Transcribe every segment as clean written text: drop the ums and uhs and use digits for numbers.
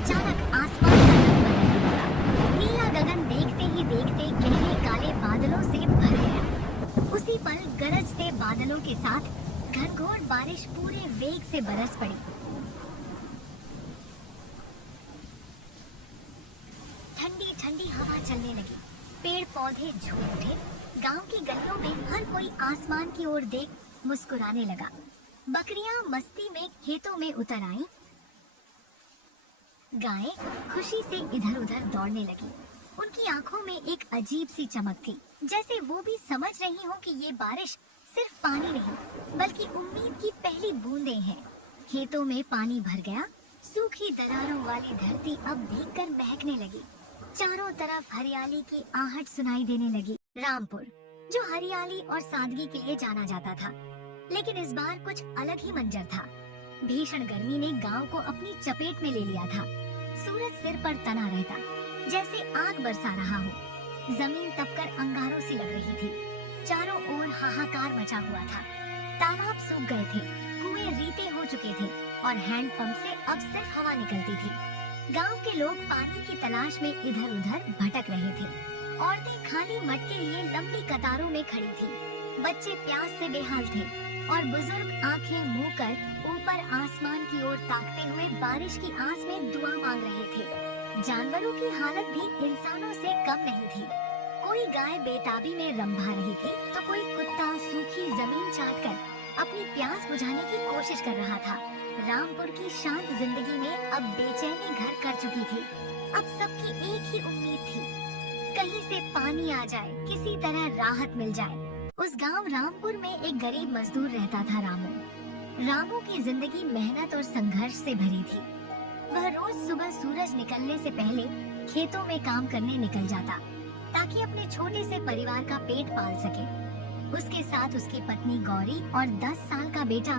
अचानक आसमान का रंग बदलने लगा। नीला गगन देखते ही देखते गहरे काले बादलों से भर गया। उसी पल गरजते बादलों के साथ घनघोर बारिश पूरे वेग से बरस पड़ी। ठंडी ठंडी हवा चलने लगी, पेड़ पौधे झूम उठे। गांव की गलियों में हर कोई आसमान की ओर देख मुस्कुराने लगा। बकरियां मस्ती में खेतों में उतर आईं। गायें खुशी से इधर उधर दौड़ने लगी। उनकी आंखों में एक अजीब सी चमक थी, जैसे वो भी समझ रही हो कि ये बारिश सिर्फ पानी नहीं बल्कि उम्मीद की पहली बूंदें हैं। खेतों में पानी भर गया। सूखी दरारों वाली धरती अब भीगकर महकने लगी। चारों तरफ हरियाली की आहट सुनाई देने लगी। रामपुर, जो हरियाली और सादगी के लिए जाना जाता था, लेकिन इस बार कुछ अलग ही मंजर था। भीषण गर्मी ने गांव को अपनी चपेट में ले लिया था। सूरज सिर पर तना रहता, जैसे आग बरसा रहा हो। जमीन तपकर अंगारों सी लग रही थी। चारों ओर हाहाकार मचा हुआ था। तालाब सूख गए थे, कुएं रीते हो चुके थे और हैंडपंप से अब सिर्फ हवा निकलती थी। गांव के लोग पानी की तलाश में इधर उधर भटक रहे थे। औरतें खाली मट के लिए लंबी कतारों में खड़ी थी। बच्चे प्यास से बेहाल थे और बुजुर्ग आंखें मुंह कर ऊपर आसमान की ओर ताकते हुए बारिश की आस में दुआ मांग रहे थे। जानवरों की हालत भी इंसानों से कम नहीं थी। कोई गाय बेताबी में रंभा रही थी, तो कोई कुत्ता सूखी जमीन चाटकर अपनी प्यास बुझाने की कोशिश कर रहा था। रामपुर की शांत जिंदगी में अब बेचैनी घर कर चुकी थी। अब सबकी एक ही उम्मीद थी, कहीं से पानी आ जाए, किसी तरह राहत मिल जाए। उस गांव रामपुर में एक गरीब मजदूर रहता था, रामू की जिंदगी मेहनत और संघर्ष से भरी थी। वह रोज सुबह सूरज निकलने से पहले खेतों में काम करने निकल जाता, ताकि अपने छोटे से परिवार का पेट पाल सके। उसके साथ उसकी पत्नी गौरी और 10 साल का बेटा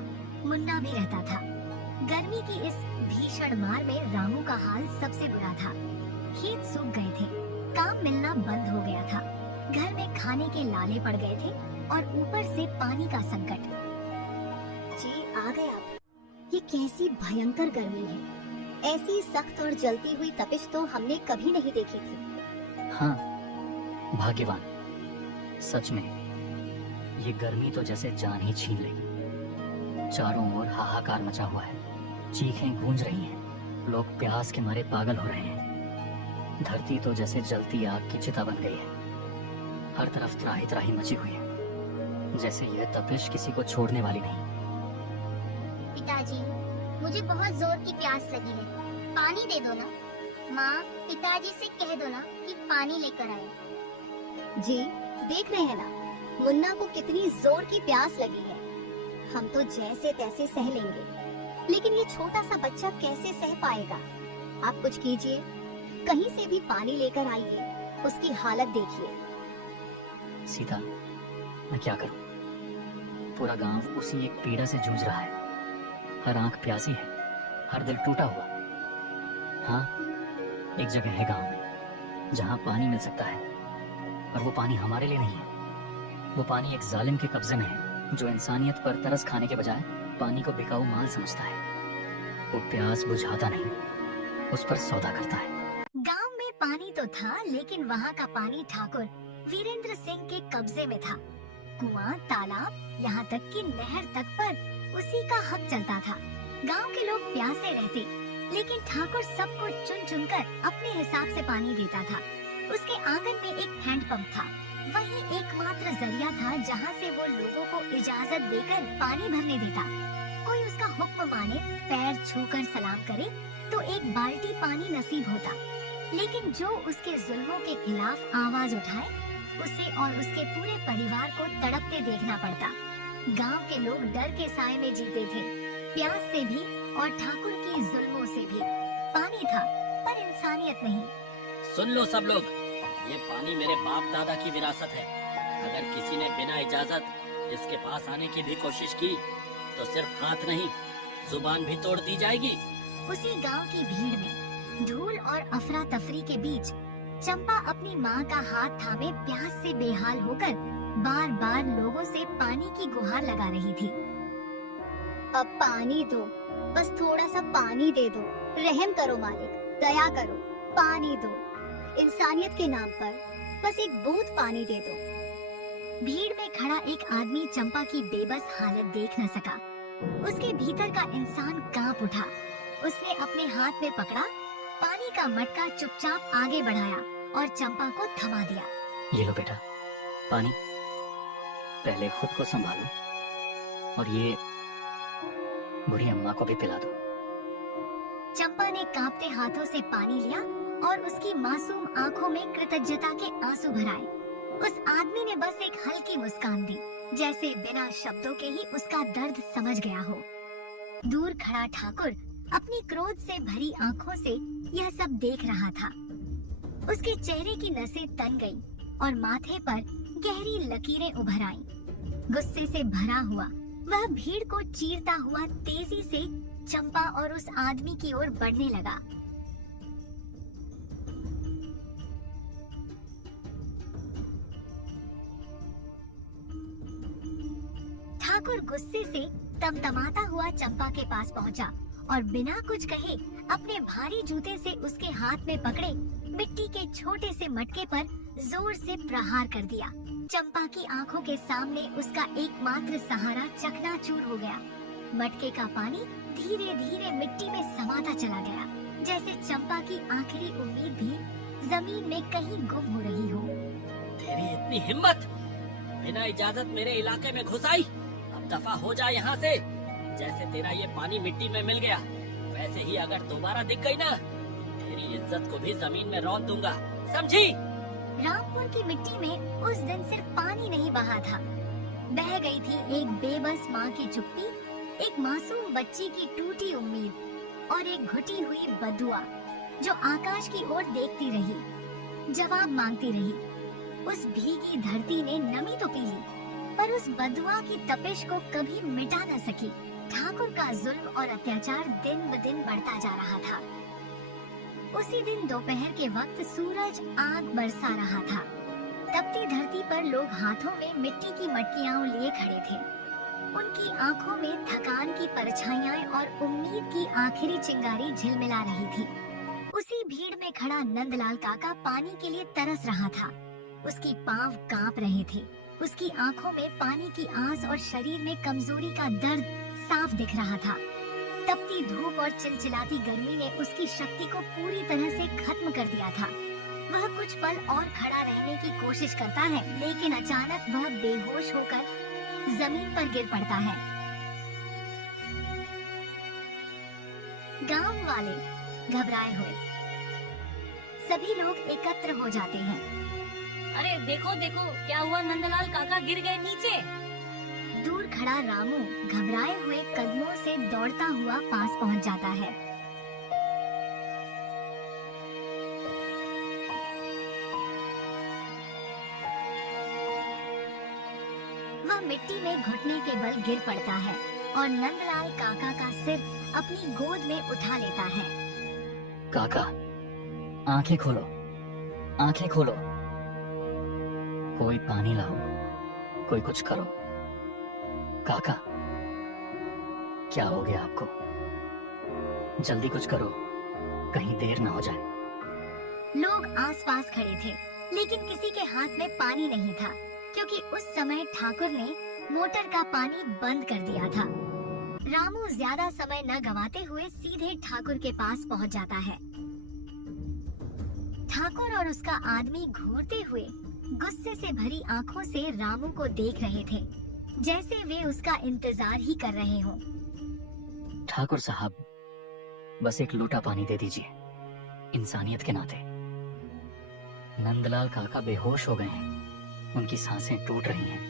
मुन्ना भी रहता था। गर्मी की इस भीषण मार में रामू का हाल सबसे बुरा था। खेत सूख गए थे, काम मिलना बंद हो गया था, घर में खाने के लाले पड़ गए थे और ऊपर से पानी का संकट। जी आ गए आप। ये कैसी भयंकर गर्मी है। ऐसी सख्त और जलती हुई तपिश तो हमने कभी नहीं देखी थी। हाँ, भाग्यवान। सच में ये गर्मी तो जैसे जान ही छीन लेगी। चारों ओर हाहाकार मचा हुआ है, चीखें गूंज रही हैं, लोग प्यास के मारे पागल हो रहे हैं। धरती तो जैसे जलती आग की चिता बन गई है। हर तरफ त्राही त्राही मची हुई है, जैसे यह तपिश किसी को छोड़ने वाली नहीं। पिताजी, मुझे बहुत जोर की प्यास लगी है, पानी दे दो ना। माँ, पिताजी से कह दो ना कि पानी लेकर आए। जी देख रहे हैं ना, मुन्ना को कितनी जोर की प्यास लगी है। हम तो जैसे तैसे सह लेंगे, लेकिन ये छोटा सा बच्चा कैसे सह पाएगा। आप कुछ कीजिए, कहीं से भी पानी लेकर आइए, उसकी हालत देखिए। सीता, मैं क्या करूं? पूरा गांव उसी एक पीड़ा से जूझ रहा है। हर आंख प्यासी है, हर दिल टूटा हुआ। हाँ, एक जगह है गांव में जहां पानी मिल सकता है, और वो पानी हमारे लिए नहीं है। वो पानी एक जालिम के कब्जे में है, जो इंसानियत पर तरस खाने के बजाय पानी को बिकाऊ माल समझता है। वो प्यास बुझाता नहीं, उस पर सौदा करता है। गांव में पानी तो था, लेकिन वहाँ का पानी ठाकुर वीरेंद्र सिंह के कब्जे में था। कुआं, तालाब, यहाँ तक कि नहर तक पर उसी का हक चलता था। गांव के लोग प्यासे रहते, लेकिन ठाकुर सबको चुन चुन कर अपने हिसाब से पानी देता था। उसके आंगन में एक हैंडपंप था, वही एकमात्र जरिया था जहाँ से वो लोगों को इजाजत देकर पानी भरने देता। कोई उसका हुक्म माने, पैर छूकर सलाम करे तो एक बाल्टी पानी नसीब होता, लेकिन जो उसके जुल्मों के खिलाफ आवाज उठाए, उसे और उसके पूरे परिवार को तड़पते देखना पड़ता। गांव के लोग डर के साए में जीते थे, प्यास से भी और ठाकुर की जुल्मों से भी। पानी था पर इंसानियत नहीं। सुन लो सब लोग, ये पानी मेरे बाप दादा की विरासत है। अगर किसी ने बिना इजाजत इसके पास आने की भी कोशिश की तो सिर्फ हाथ नहीं, जुबान भी तोड़ दी जाएगी। उसी गांव की भीड़ में धूल और अफरा तफरी के बीच चंपा अपनी माँ का हाथ थामे प्यास से बेहाल होकर बार बार लोगों से पानी की गुहार लगा रही थी। अब पानी दो, बस थोड़ा सा पानी दे दो, रहम करो मालिक, दया करो, पानी दो। इंसानियत के नाम पर बस एक बूंद पानी दे दो। भीड़ में खड़ा एक आदमी चंपा की बेबस हालत देख न सका। उसके भीतर का इंसान कांप उठा। उसने अपने हाथ में पकड़ा पानी का मटका, चुपचाप आगे बढ़ाया और चंपा को थमा दिया। ये लो बेटा पानी, पहले खुद को संभालो और ये बूढ़ी अम्मा को भी पिला दो। चंपा ने कांपते हाथों से पानी लिया और उसकी मासूम आंखों में कृतज्ञता के आंसू भराए। उस आदमी ने बस एक हल्की मुस्कान दी, जैसे बिना शब्दों के ही उसका दर्द समझ गया हो। दूर खड़ा ठाकुर अपनी क्रोध से भरी आंखों से यह सब देख रहा था। उसके चेहरे की नसें तन गईं और माथे पर गहरी लकीरें उभर आईं। गुस्से से भरा हुआ वह भीड़ को चीरता हुआ तेजी से चंपा और उस आदमी की ओर बढ़ने लगा। ठाकुर गुस्से से तमतमाता हुआ चंपा के पास पहुंचा और बिना कुछ कहे अपने भारी जूते से उसके हाथ में पकड़े मिट्टी के छोटे से मटके पर जोर से प्रहार कर दिया। चंपा की आंखों के सामने उसका एकमात्र सहारा चकनाचूर हो गया। मटके का पानी धीरे धीरे मिट्टी में समाता चला गया, जैसे चंपा की आखिरी उम्मीद भी जमीन में कहीं गुम हो रही हो। तेरी इतनी हिम्मत, बिना इजाजत मेरे इलाके में घुस आई। अब दफा हो जा यहाँ से। जैसे तेरा ये पानी मिट्टी में मिल गया, वैसे ही अगर दोबारा दिख गई ना, तेरी इज्जत को भी जमीन में रौंद दूंगा, समझी? रामपुर की मिट्टी में उस दिन सिर्फ पानी नहीं बहा था, बह गई थी एक बेबस माँ की चुप्पी, एक मासूम बच्ची की टूटी उम्मीद और एक घुटी हुई बदुआ जो आकाश की ओर देखती रही, जवाब मांगती रही। उस भीगी धरती ने नमी तो पी ली, पर उस बदुआ की तपिश को कभी मिटा न सकी। ठाकुर का जुल्म और अत्याचार दिन ब दिन बढ़ता जा रहा था। उसी दिन दोपहर के वक्त सूरज आग बरसा रहा था। तपती धरती पर लोग हाथों में मिट्टी की मटकियां लिए खड़े थे। उनकी आंखों में थकान की परछाइयां और उम्मीद की आखिरी चिंगारी झिलमिला रही थी। उसी भीड़ में खड़ा नंदलाल काका पानी के लिए तरस रहा था। उसकी पांव कांप रहे थे। उसकी आंखों में पानी की आस और शरीर में कमजोरी का दर्द साफ दिख रहा था। तपती धूप और चिलचिलाती गर्मी ने उसकी शक्ति को पूरी तरह से खत्म कर दिया था। वह कुछ पल और खड़ा रहने की कोशिश करता है, लेकिन अचानक वह बेहोश होकर जमीन पर गिर पड़ता है। गांव वाले घबराए हुए सभी लोग एकत्र हो जाते हैं। अरे देखो देखो, क्या हुआ? नंदलाल काका गिर गए नीचे। दूर खड़ा रामू घबराए हुए कदमों से दौड़ता हुआ पास पहुंच जाता है। वह मिट्टी में घुटने के बल गिर पड़ता है और नंदलाल काका का सिर अपनी गोद में उठा लेता है। काका, आंखें खोलो, आंखें खोलो। कोई पानी लाओ, कोई कुछ करो। काका, क्या हो गया आपको? जल्दी कुछ करो, कहीं देर ना हो जाए। लोग आसपास खड़े थे, लेकिन किसी के हाथ में पानी नहीं था, क्योंकि उस समय ठाकुर ने मोटर का पानी बंद कर दिया था। रामू ज्यादा समय न गवाते हुए सीधे ठाकुर के पास पहुंच जाता है। ठाकुर और उसका आदमी घूरते हुए गुस्से से भरी आंखों से रामू को देख रहे थे, जैसे वे उसका इंतजार ही कर रहे हों। ठाकुर साहब, बस एक लोटा पानी दे दीजिए, इंसानियत के नाते। नंदलाल काका बेहोश हो गए हैं, उनकी सांसें टूट रही हैं,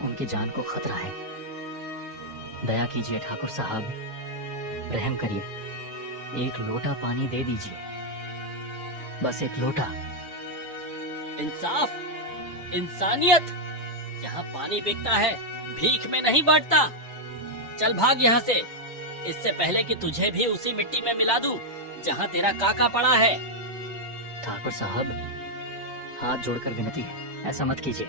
उनकी जान को खतरा है। दया कीजिए ठाकुर साहब, रहम करिए, एक लोटा पानी दे दीजिए, बस एक लोटा। इंसाफ, इंसानियत, यहाँ पानी बिकता है, भीख में नहीं बांटता। चल भाग यहाँ से, इससे पहले कि तुझे भी उसी मिट्टी में मिला दूं जहाँ तेरा काका पड़ा है। ठाकुर साहब, हाथ जोड़कर विनती है, ऐसा मत कीजिए।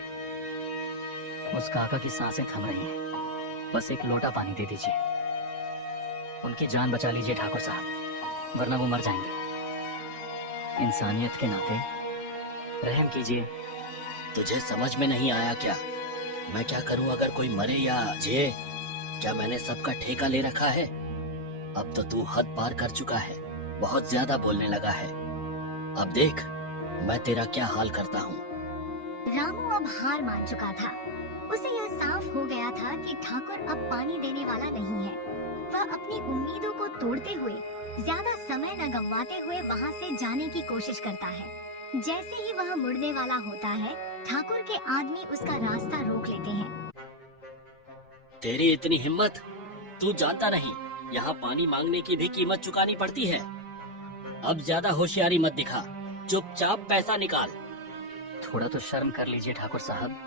उस काका की सांसें थम रही हैं, बस एक लोटा पानी दे दीजिए। उनकी जान बचा लीजिए ठाकुर साहब, वरना वो मर जाएंगे। इंसानियत के नाते रहम कीजिए। तुझे समझ में नहीं आया क्या? मैं क्या करूं अगर कोई मरे या जिए? क्या मैंने सबका ठेका ले रखा है? अब तो तू हद पार कर चुका है, बहुत ज्यादा बोलने लगा है। अब देख मैं तेरा क्या हाल करता हूँ। रामू अब हार मान चुका था। उसे यह साफ हो गया था कि ठाकुर अब पानी देने वाला नहीं है। वह अपनी उम्मीदों को तोड़ते हुए ज्यादा समय न गंवाते हुए वहाँ से जाने की कोशिश करता है। जैसे ही वह मुड़ने वाला होता है, ठाकुर के आदमी उसका रास्ता रोक लेते हैं। तेरी इतनी हिम्मत? तू जानता नहीं यहाँ पानी मांगने की भी कीमत चुकानी पड़ती है। अब ज्यादा होशियारी मत दिखा, चुपचाप पैसा निकाल। थोड़ा तो शर्म कर लीजिए ठाकुर साहब।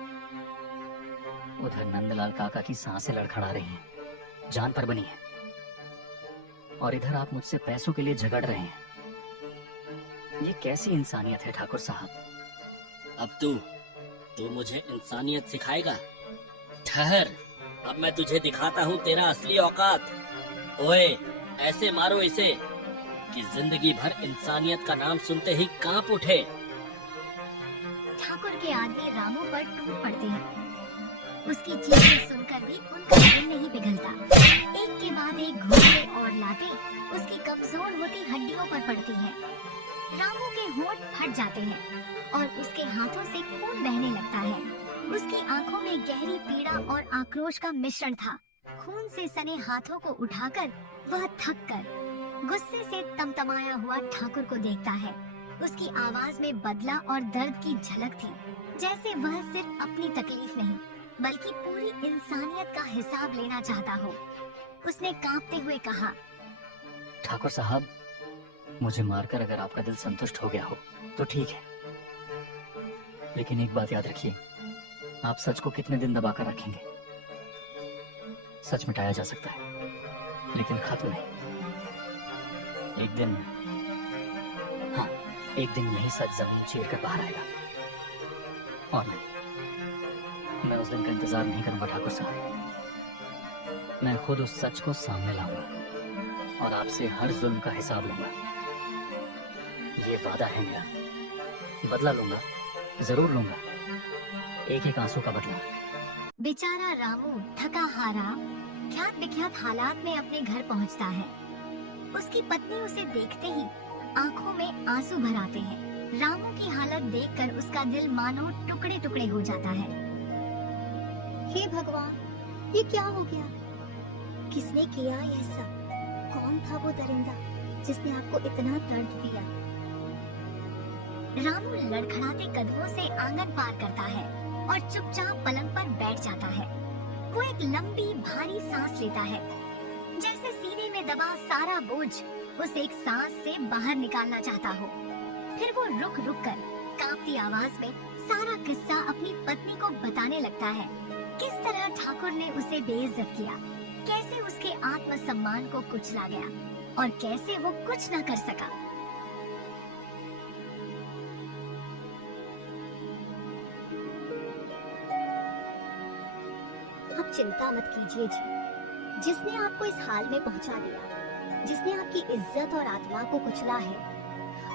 उधर नंदलाल काका की सांसें लड़खड़ा रही हैं, जान पर बनी है, और इधर आप मुझसे पैसों के लिए झगड़ रहे हैं। ये कैसी इंसानियत है ठाकुर साहब? अब तू मुझे इंसानियत सिखाएगा? ठहर, अब मैं तुझे दिखाता हूँ तेरा असली औकात। ओए, ऐसे मारो इसे कि जिंदगी भर इंसानियत का नाम सुनते ही कांप उठे। ठाकुर के आदमी रामू पर टूट पड़ते हैं। उसकी चीखें सुनकर भी उनका दिल नहीं पिघलता। एक के बाद एक घूंसे और लाते उसकी कमजोर होती हड्डियों पर पड़ती हैं। रामू के होंठ फट जाते हैं और उसके हाथों से खून बहने लगता है। उसकी आंखों में गहरी पीड़ा और आक्रोश का मिश्रण था। खून से सने हाथों को उठाकर वह थक कर गुस्से से तमतमाया हुआ ठाकुर को देखता है। उसकी आवाज में बदला और दर्द की झलक थी, जैसे वह सिर्फ अपनी तकलीफ नहीं बल्कि पूरी इंसानियत का हिसाब लेना चाहता हो। उसने कांपते हुए कहा, ठाकुर साहब, मुझे मारकर अगर आपका दिल संतुष्ट हो गया हो तो ठीक है, लेकिन एक बात याद रखिए, आप सच को कितने दिन दबाकर रखेंगे? सच मिटाया जा सकता है लेकिन खत्म नहीं। एक दिन, हाँ, एक दिन यही सच जमीन चीर कर बाहर आएगा। और मैं उस दिन का इंतजार नहीं करूंगा ठाकुर साहब। मैं खुद उस सच को सामने लाऊंगा और आपसे हर जुल्म का हिसाब लूंगा। ये वादा है मेरा। बदला लूंगा, जरूर लूंगा, एक एक आंसू का बदला। बेचारा रामू थका हारा ख्यात बिख्यात हालात में अपने घर पहुंचता है। उसकी पत्नी उसे देखते ही आंखों में आंसू भर आते हैं। रामू की हालत देखकर उसका दिल मानो टुकड़े टुकड़े हो जाता है। हे भगवान, ये क्या हो गया? किसने किया यह सब? कौन था वो दरिंदा जिसने आपको इतना दर्द दिया? रामू लड़खड़ाते कदमों से आंगन पार करता है और चुपचाप पलंग पर बैठ जाता है। वो एक लंबी भारी सांस लेता है, जैसे सीने में दबा सारा बोझ उस एक सांस से बाहर निकालना चाहता हो। फिर वो रुक रुक कर कांपती आवाज में सारा किस्सा अपनी पत्नी को बताने लगता है। किस तरह ठाकुर ने उसे बेइज्जत किया, कैसे उसके आत्मसम्मान को कुचला गया और कैसे वो कुछ न कर सका। आप चिंता मत कीजिए जी। जिसने आपको इस हाल में पहुंचा दिया, जिसने आपकी इज्जत और आत्मा को कुचला है,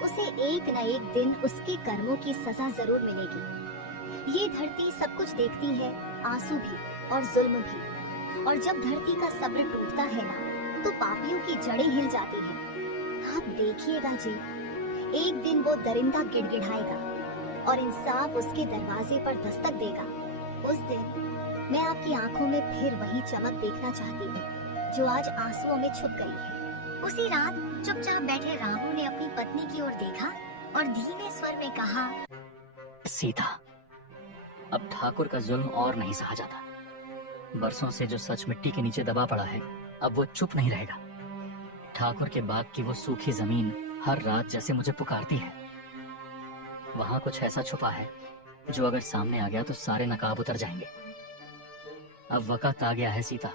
उसे एक न एक दिन उसके कर्मों की सजा जरूर मिलेगी। ये धरती सब कुछ देखती है, आंसू भी और जुल्म भी। और जब धरती का सब्र टूटता है ना, तो पापियों की जड़ें हिल जाती हैं। आप देखिएगा जी, एक दिन वो दरिंदा गिड़गिड़ाएगा और इंसाफ उसके दरवाजे पर दस्तक देगा। उस दिन मैं आपकी आंखों में फिर वही चमक देखना चाहती हूँ जो आज आंसुओं में छुप गई है। उसी रात चुपचाप बैठे रामू ने अपनी पत्नी की ओर देखा और धीमे स्वर में कहा, सीता, अब ठाकुर का जुल्म और नहीं सहा जाता। बरसों से जो सच मिट्टी के नीचे दबा पड़ा है, अब वो चुप नहीं रहेगा। ठाकुर के बाग की वो सूखी जमीन हर रात जैसे मुझे पुकारती है। वहां कुछ ऐसा छुपा है जो अगर सामने आ गया तो सारे नकाब उतर जाएंगे। अब वक्त आ गया है सीता,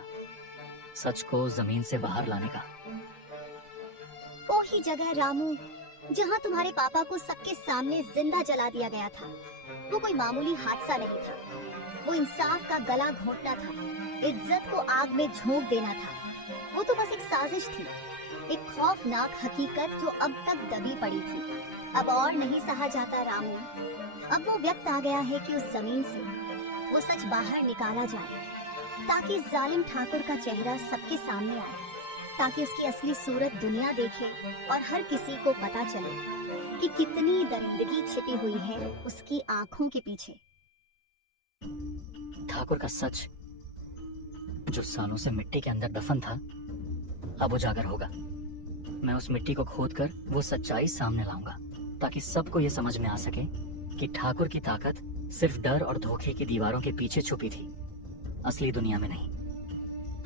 सच को जमीन से बाहर लाने का। वही जगह रामू, जहाँ तुम्हारे पापा को सबके सामने जिंदा जला दिया गया था, वो कोई मामूली हादसा नहीं था। वो इंसाफ का गला घोंटना था, इज्जत को आग में झोंक देना था। वो तो बस एक साजिश थी, एक खौफनाक हकीकत जो अब तक दबी पड़ी थी। अब और नहीं सहा जाता रामू। अब वो वक्त आ गया है कि उस जमीन से वो सच बाहर निकाला जाए, ताकि जालिम ठाकुर का चेहरा सबके सामने आए, ताकि उसकी असली सूरत दुनिया देखे और हर किसी को पता चले कि कितनी दरिंदगी छिपी हुई है उसकी आंखों के पीछे। ठाकुर का सच जो सालों से मिट्टी के अंदर दफन था, अब उजागर होगा। मैं उस मिट्टी को खोदकर वो सच्चाई सामने लाऊंगा, ताकि सबको ये समझ में आ सके कि ठाकुर की ताकत सिर्फ डर और धोखे की दीवारों के पीछे छुपी थी, असली दुनिया में नहीं।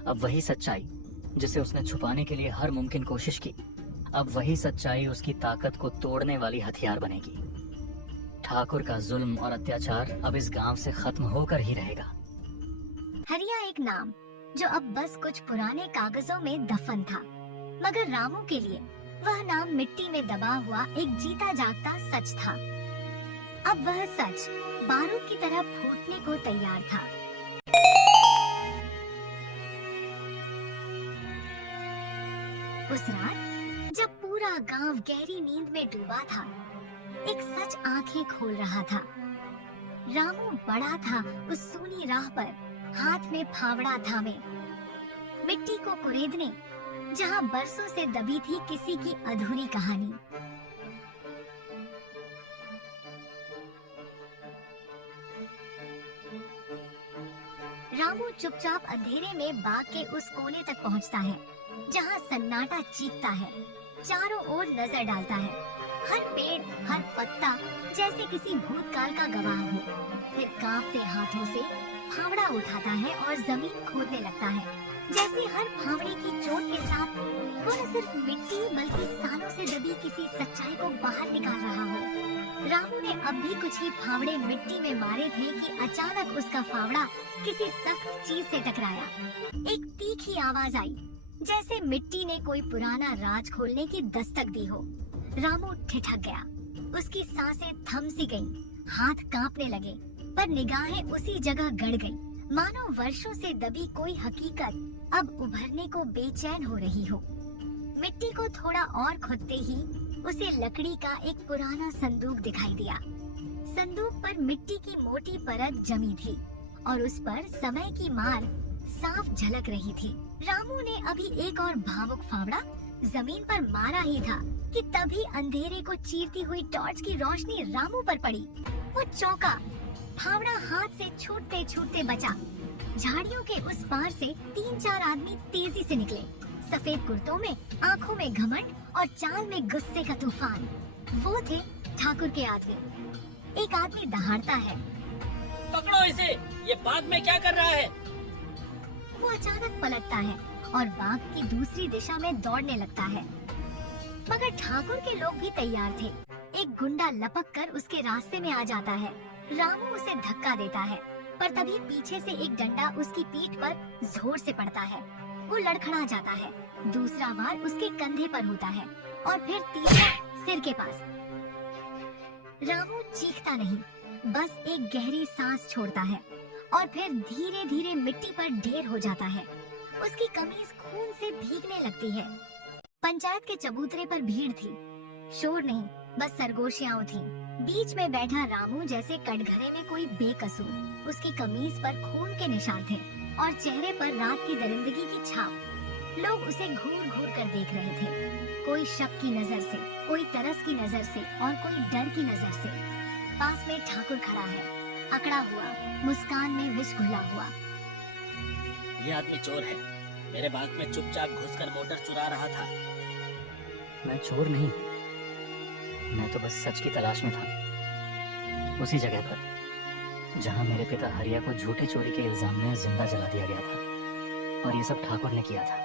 अब वही सच्चाई जिसे उसने छुपाने के लिए हर मुमकिन कोशिश की, अब वही सच्चाई उसकी ताकत को तोड़ने वाली हथियार बनेगी। ठाकुर का जुल्म और अत्याचार अब इस गांव से खत्म होकर ही रहेगा। हरिया एक नाम जो अब बस कुछ पुराने कागजों में दफन था, मगर रामू के लिए वह नाम मिट्टी में दबा हुआ एक जीता जागता सच था। अब वह सच बारूद की तरह फूटने को तैयार था। उस रात जब पूरा गांव गहरी नींद में डूबा था, एक सच आंखें खोल रहा था। रामू बड़ा था उस सूनी राह पर, हाथ में फावड़ा थामे, मिट्टी को कुरेदने, जहां बरसों से दबी थी किसी की अधूरी कहानी। रामू चुपचाप अंधेरे में बाग के उस कोने तक पहुंचता है जहां सन्नाटा चीखता है, चारों ओर नजर डालता है, हर पेड़ हर पत्ता जैसे किसी भूतकाल का गवाह हो। फिर कांपते हाथों से फावड़ा उठाता है और जमीन खोदने लगता है, जैसे हर फावड़े की चोट के साथ वो न सिर्फ मिट्टी बल्कि सालों से दबी किसी सच्चाई को बाहर निकाल रहा हो। रामू ने अब भी कुछ ही फावड़े मिट्टी में मारे थे कि अचानक उसका फावड़ा किसी सख्त चीज से टकराया। एक तीखी आवाज आई, जैसे मिट्टी ने कोई पुराना राज खोलने की दस्तक दी हो। रामू ठिठक गया, उसकी सांसें थम सी गईं, हाथ कांपने लगे, पर निगाहें उसी जगह गड़ गईं, मानो वर्षों से दबी कोई हकीकत अब उभरने को बेचैन हो रही हो। मिट्टी को थोड़ा और खोदते ही उसे लकड़ी का एक पुराना संदूक दिखाई दिया। संदूक पर मिट्टी की मोटी परत जमी थी और उस पर समय की मार साफ झलक रही थी। रामू ने अभी एक और भावुक फावड़ा जमीन पर मारा ही था कि तभी अंधेरे को चीरती हुई टॉर्च की रोशनी रामू पर पड़ी। वो चौंका, फावड़ा हाथ से छूटते छूटते बचा। झाड़ियों के उस पार से 3-4 आदमी तेजी से निकले, सफेद कुर्तों में, आंखों में घमंड और चाल में गुस्से का तूफान। वो थे ठाकुर के आदमी। एक आदमी दहाड़ता है, पकड़ो इसे, ये बाग में क्या कर रहा है? वो अचानक पलटता है और बाग की दूसरी दिशा में दौड़ने लगता है, मगर ठाकुर के लोग भी तैयार थे। एक गुंडा लपक कर उसके रास्ते में आ जाता है। रामू उसे धक्का देता है, पर तभी पीछे से एक डंडा उसकी पीठ पर जोर से पड़ता है। वो लड़खड़ा जाता है, दूसरा वार उसके कंधे पर होता है और फिर तीसरा सिर के पास। रामू चीखता नहीं, बस एक गहरी सांस छोड़ता है और फिर धीरे धीरे मिट्टी पर ढेर हो जाता है। उसकी कमीज खून से भीगने लगती है। पंचायत के चबूतरे पर भीड़ थी, शोर नहीं, बस सरगोशियां थी। बीच में बैठा रामू जैसे कटघरे में कोई बेकसूर। उसकी कमीज पर खून के निशान थे और चेहरे पर रात की दरिंदगी की छाप। लोग उसे घूर घूर कर देख रहे थे, कोई शक की नजर से, कोई तरस की नजर से और कोई डर की नजर से। पास में ठाकुर खड़ा है, अकड़ा हुआ, मुस्कान में विष घुला हुआ। ये आदमी चोर है, मेरे बाग में चुपचाप घुसकर मोटर चुरा रहा था। मैं चोर नहीं, मैं तो बस सच की तलाश में था, उसी जगह पर जहां मेरे पिता हरिया को झूठी चोरी के इल्जाम में जिंदा जला दिया गया था, और ये सब ठाकुर ने किया था।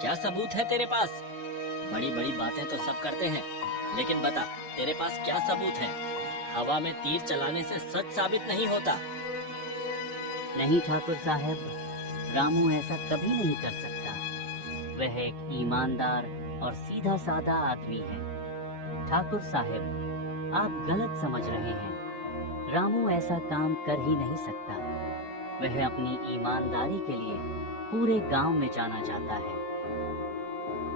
क्या सबूत है तेरे पास? बड़ी बड़ी बातें तो सब करते हैं, लेकिन बता, तेरे पास क्या सबूत है? हवा में तीर चलाने से सच साबित नहीं होता। नहीं ठाकुर साहब, रामू ऐसा कभी नहीं कर सकता। वह एक ईमानदार और सीधा साधा आदमी है। ठाकुर साहब, आप गलत समझ रहे हैं। रामू ऐसा काम कर ही नहीं सकता। वह अपनी ईमानदारी के लिए पूरे गांव में जाना जाता है।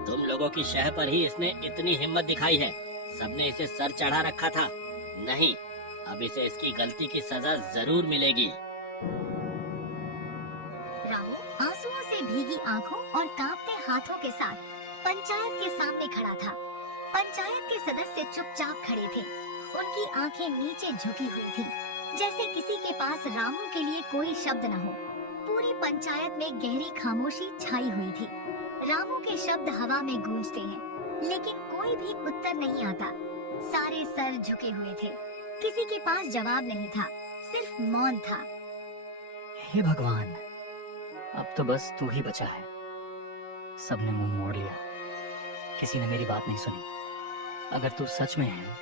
तुम लोगों की शह पर ही इसने इतनी हिम्मत दिखाई है। सबने इसे सर चढ़ा रखा था। नहीं, अब इसे इसकी गलती की सजा जरूर मिलेगी। रामू आंसुओं से भीगी आंखों और कांपते हाथों के साथ पंचायत के सामने खड़ा था। पंचायत के सदस्य चुपचाप खड़े थे। उनकी आंखें नीचे झुकी हुई थी, जैसे किसी के पास रामू के लिए कोई शब्द न हो। पूरी पंचायत में गहरी खामोशी छाई हुई थी। रामू के शब्द हवा में गूंजते हैं, लेकिन कोई भी उत्तर नहीं आता। सारे सर झुके हुए थे। किसी के पास जवाब नहीं था, सिर्फ मौन था। हे भगवान, अब तो बस तू ही बचा है। सबने मुंह मोड़ लिया, किसी ने मेरी बात नहीं सुनी। अगर तू सच में है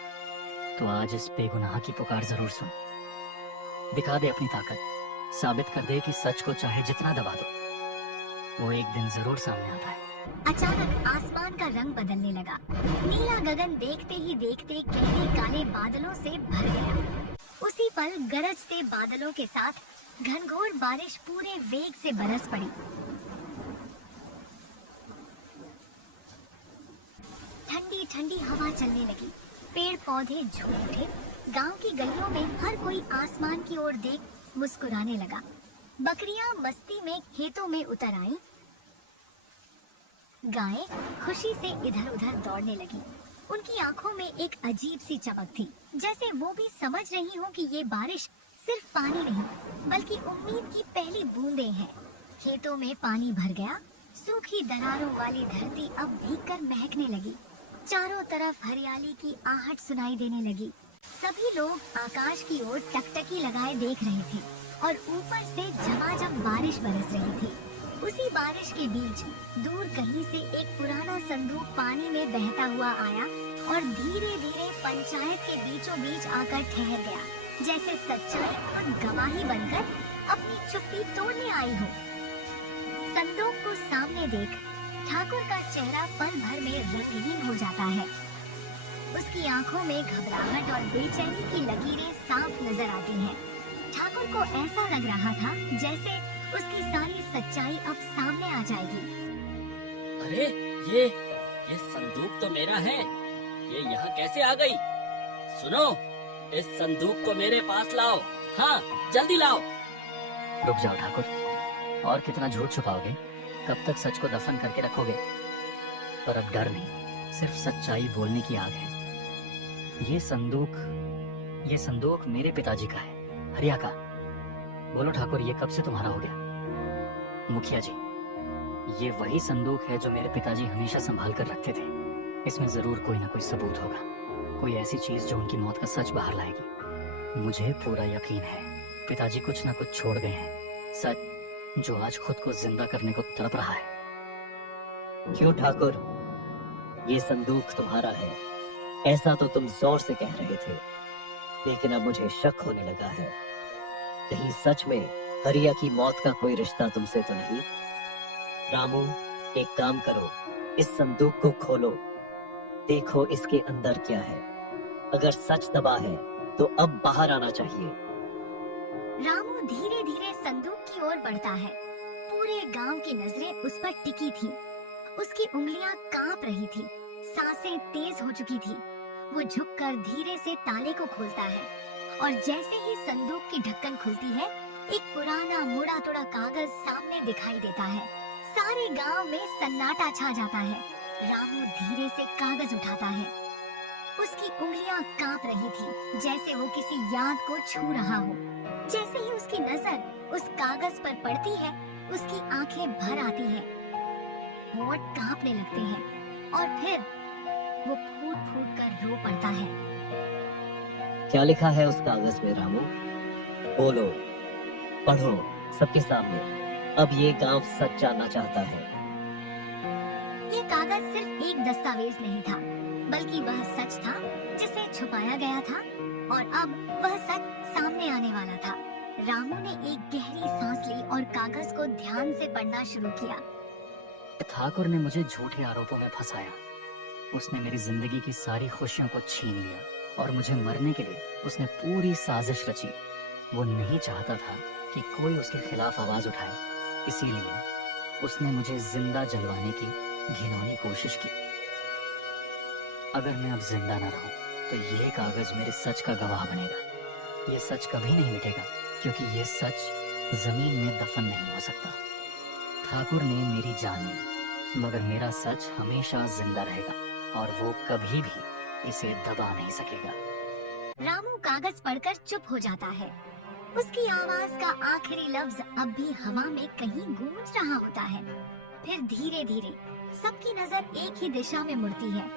तो आज इस बेगुनाह की पुकार जरूर सुन। दिखा दे अपनी ताकत, साबित कर दे कि सच को चाहे जितना दबा दो, वो एक दिन जरूर सामने आता है। अचानक आसमान का रंग बदलने लगा। नीला गगन देखते ही देखते गहरे काले बादलों से भर गया। उसी पल गरजते बादलों के साथ घनघोर बारिश पूरे वेग से बरस पड़ी। ठंडी ठंडी हवा चलने लगी। पेड़ पौधे झूम उठे। गांव की गलियों में हर कोई आसमान की ओर देख मुस्कुराने लगा। बकरियां मस्ती में खेतों में उतर आईं। गायें खुशी से इधर उधर दौड़ने लगी। उनकी आंखों में एक अजीब सी चमक थी, जैसे वो भी समझ रही हो कि ये बारिश सिर्फ पानी नहीं, बल्कि उम्मीद की पहली बूंदें हैं। खेतों में पानी भर गया। सूखी दरारों वाली धरती अब भीगकर महकने लगी। चारों तरफ हरियाली की आहट सुनाई देने लगी। सभी लोग आकाश की ओर टकटकी लगाए देख रहे थे और ऊपर से झमाझम बारिश बरस रही थी। उसी बारिश के बीच दूर कहीं से एक पुराना संदूक पानी में बहता हुआ आया और धीरे धीरे पंचायत के बीचों बीच आकर ठहर गया, जैसे सच्चाई खुद गवाही बनकर अपनी चुप्पी तोड़ने आई हो। संदूक को सामने देख ठाकुर का चेहरा पल भर में रंगहीन हो जाता है। उसकी आंखों में घबराहट और बेचैनी की लकीरें साफ नजर आती हैं। ठाकुर को ऐसा लग रहा था जैसे उसकी सारी सच्चाई अब सामने आ जाएगी। अरे ये संदूक तो मेरा है। ये यहाँ कैसे आ गई? सुनो, इस संदूक को मेरे पास लाओ। हाँ, जल्दी लाओ। रुक जाओ ठाकुर, और कितना झूठ छुपाओगे? कब तक सच को दफन करके रखोगे? पर अब डर नहीं, सिर्फ सच्चाई बोलने की आग है। ये संदूक मेरे पिताजी का है, हरिया का। बोलो ठाकुर, ये कब से तुम्हारा हो गया? मुखिया जी, ये वही संदूक है जो मेरे पिताजी हमेशा संभाल कर रखते थे। इसमें जरूर कोई ना कोई सबूत होगा, कोई ऐसी चीज जो उनकी मौत का सच बाहर लाएगी। मुझे पूरा यकीन है पिताजी कुछ ना कुछ छोड़ गए हैं, सच जो आज खुद को जिंदा करने को तड़प रहा है। क्यों ठाकुर, ये संदूक तुम्हारा है, ऐसा तो तुम जोर से कह रहे थे, लेकिन अब मुझे शक होने लगा है। कहीं सच में हरिया की मौत का कोई रिश्ता तुमसे तो नहीं? रामू, एक काम करो, इस संदूक को खोलो, देखो इसके अंदर क्या है। अगर सच दबा है तो अब बाहर आना चाहिए। रामू धीरे धीरे संदूक की ओर बढ़ता है। पूरे गांव की नजरें उस पर टिकी थी। उसकी उंगलियां कांप रही थी, सांसें तेज हो चुकी थी। वो झुककर धीरे से ताले को खोलता है और जैसे ही संदूक की ढक्कन खुलती है, एक पुराना मुड़ा तोड़ा कागज सामने दिखाई देता है। सारे गांव में सन्नाटा छा जाता है। रामू धीरे से कागज उठाता है। उसकी उंगलियां कांप रही थी, जैसे वो किसी याद को छू रहा हो। जैसे ही उसकी नजर उस कागज पर पड़ती है, उसकी आंखें भर आती हैं, होंठ कांपने लगते हैं और फिर वो फूट फूट कर रो पड़ता है। क्या लिखा है उस कागज में रामू? बोलो, पढ़ो सबके सामने। अब ये गांव सच जानना चाहता है। ये कागज सिर्फ एक दस्तावेज नहीं था, बल्कि वह सच था जिसे छुपाया गया था और अब वह सच सामने आने वाला था। रामू ने एक गहरी सांस ली और कागज को ध्यान से पढ़ना शुरू किया। ठाकुर ने मुझे झूठे आरोपों में फंसाया। उसने मेरी जिंदगी की सारी खुशियों को छीन लिया और मुझे मरने के लिए उसने पूरी साजिश रची। वो नहीं चाहता था कि कोई उसके खिलाफ आवाज उठाए, इसीलिए उसने मुझे जिंदा जलवाने की घिनौनी कोशिश की। अगर मैं अब जिंदा न रहूं तो ये कागज मेरे सच का गवाह बनेगा। ये सच कभी नहीं मिटेगा, क्योंकि ये सच जमीन में दफन नहीं हो सकता। ठाकुर ने मेरी जान ली, मगर मेरा सच हमेशा जिंदा रहेगा और वो कभी भी इसे दबा नहीं सकेगा। रामू कागज पढ़कर चुप हो जाता है। उसकी आवाज का आखिरी लफ्ज अब भी हवा में कहीं गूंज रहा होता है। फिर धीरे धीरे सबकी नजर एक ही दिशा में मुड़ती है,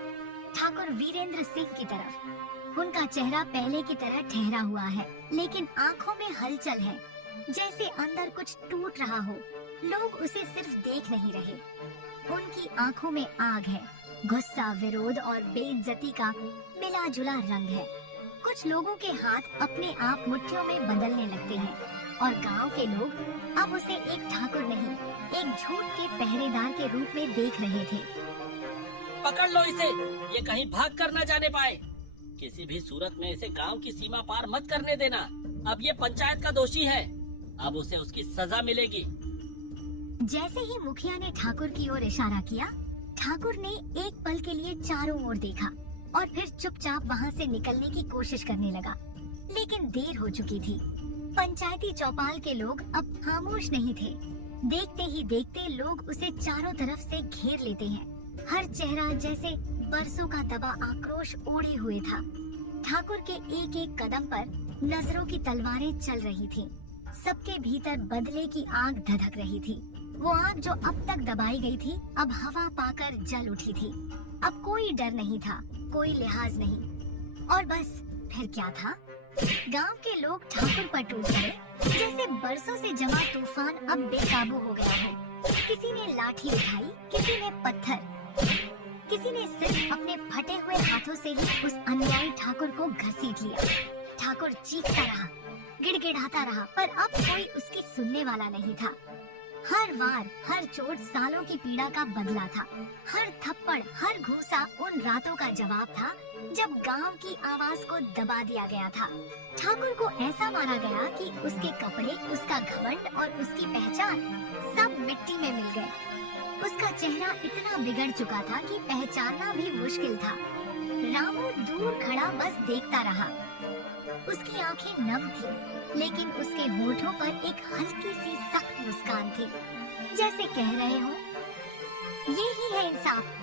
ठाकुर वीरेंद्र सिंह की तरफ। उनका चेहरा पहले की तरह ठहरा हुआ है, लेकिन आंखों में हलचल है, जैसे अंदर कुछ टूट रहा हो। लोग उसे सिर्फ देख नहीं रहे, उनकी आंखों में आग है, गुस्सा, विरोध और बेइज्जती का मिला जुला रंग है। कुछ लोगों के हाथ अपने आप मुट्ठियों में बदलने लगते हैं और गांव के लोग अब उसे एक ठाकुर नहीं, एक झूठ के पहरेदार के रूप में देख रहे थे। पकड़ लो इसे, ये कहीं भाग कर न जाने पाए। किसी भी सूरत में इसे गांव की सीमा पार मत करने देना। अब ये पंचायत का दोषी है, अब उसे उसकी सजा मिलेगी। जैसे ही मुखिया ने ठाकुर की ओर इशारा किया, ठाकुर ने एक पल के लिए चारों ओर देखा और फिर चुपचाप वहां से निकलने की कोशिश करने लगा, लेकिन देर हो चुकी थी। पंचायती चौपाल के लोग अब खामोश नहीं थे। देखते ही देखते लोग उसे चारों तरफ से घेर लेते हैं। हर चेहरा जैसे बरसों का दबा आक्रोश ओढ़े हुए था। ठाकुर के एक एक कदम पर नजरों की तलवारें चल रही थीं। सबके भीतर बदले की आग धधक रही थी। वो आग जो अब तक दबाई गई थी, अब हवा पाकर जल उठी थी। अब कोई डर नहीं था, कोई लिहाज नहीं। और बस फिर क्या था? गांव के लोग ठाकुर पर टूट पड़े, जैसे बरसों से जमा तूफान अब बेकाबू हो गया हो। किसी ने लाठी उठाई, किसी ने पत्थर, किसी ने सिर्फ अपने फटे हुए हाथों से ही उस अन्यायी ठाकुर को घसीट लिया। ठाकुर चीखता रहा, गिड़गिड़ाता रहा, पर अब कोई उसकी सुनने वाला नहीं था। हर वार, हर चोट सालों की पीड़ा का बदला था। हर थप्पड़, हर घूंसा उन रातों का जवाब था जब गांव की आवाज को दबा दिया गया था। ठाकुर को ऐसा मारा गया कि उसके कपड़े, उसका घमंड और उसकी पहचान सब मिट्टी में मिल गए। उसका चेहरा इतना बिगड़ चुका था कि पहचानना भी मुश्किल था। रामू दूर खड़ा बस देखता रहा। उसकी आंखें नम थी, लेकिन उसके होठों पर एक हल्की सी सख्त मुस्कान थी, जैसे कह रहे हो, ये ही है इंसाफ।